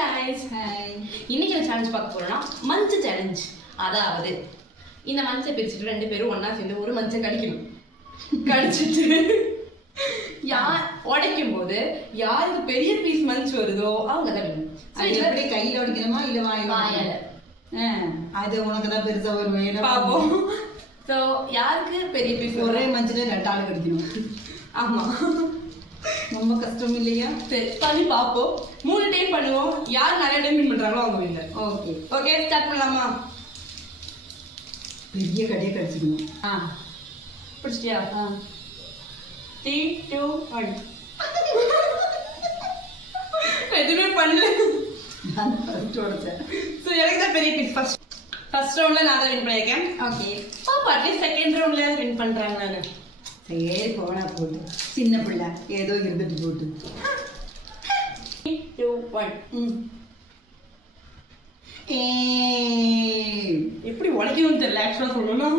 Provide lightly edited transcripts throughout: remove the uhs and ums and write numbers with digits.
guys. Hi. இன்னைக்கு என்ன challenge பார்க்க போறோம்னா மஞ்ச சேலஞ்ச். அதாவது இந்த மஞ்சை பிரிச்சுட்டு ரெண்டு பேரும் ஒண்ணா சேர்ந்து ஒரு மஞ்சை கடிக்கணும். கடிச்சிட்டு யார் உடைக்கும் போது யாருக்கு பெரிய பீஸ் மஞ்சு வருதோ அவங்க தான் வின். அது எப்படி கையில உடைக்கணுமா இல்ல வாயால? அது உனக்கு தான் பெருசா ஒரு வேலை பாப்போம். சோ யாருக்கு பெரிய பீஸ் ஒரே மஞ்சள் ரெண்டு ஆள் கடிக்கணும். ஆமா, ரொம்ப கஷ்டம் இல்லையா? சரி பண்ணி பார்ப்போம். 3 டைம் பண்ணுவோம். யார் நிறைய டைம் வின் பண்றாங்களோ அவங்க வின். ஓகே ஓகே, ஸ்டார்ட் பண்ணலாமா? பெரிய கடையை கடிச்சிக்கணும். பிடிச்சிட்டியா? 3, 2, 1. எதுவுமே பண்ணல. நான் ஃபர்ஸ்ட் உடைச்சேன். ஸோ எனக்கு தான் பெரிய பீஸ். ஃபர்ஸ்ட் ரவுண்ட்ல நான் தான் வின் பண்ணியிருக்கேன். ஓகே பாப்பா அட்லீஸ்ட் செகண்ட் ரவுண்ட்ல வின் பண்றாங்க. நான் சரி போனா போட்டு சின்ன பிள்ளை ஏதோ இருந்துட்டு போட்டு. 3, 2, 1. எப்படி உடைக்கணும்னு தெரியல ஆக்சுவலா சொல்லணும்னா.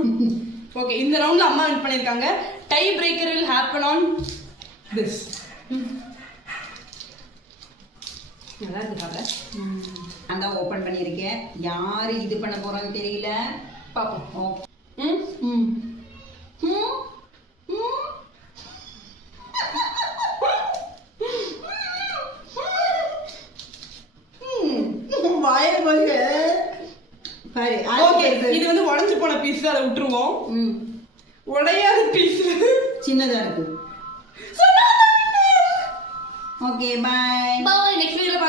ஓகே, இந்த ரவுண்ட்ல அம்மா வின் பண்ணிருக்காங்க. Tie breaker will happen on this. நல்லா இருக்காங்க. நான் தான் ஓபன் பண்ணியிருக்கேன். யாரு இது பண்ண போறோன்னு தெரியல. பாப்போம். ஓகே. வாயை பாருங்க. பாரு. ஓகே, இது வந்து உடைஞ்சு போன பீஸ், அதை விட்டுருவோம். உடையாத பீஸ் சின்னதா இருக்கு. Okay bye. பாய். நெக்ஸ்ட் வீடியோல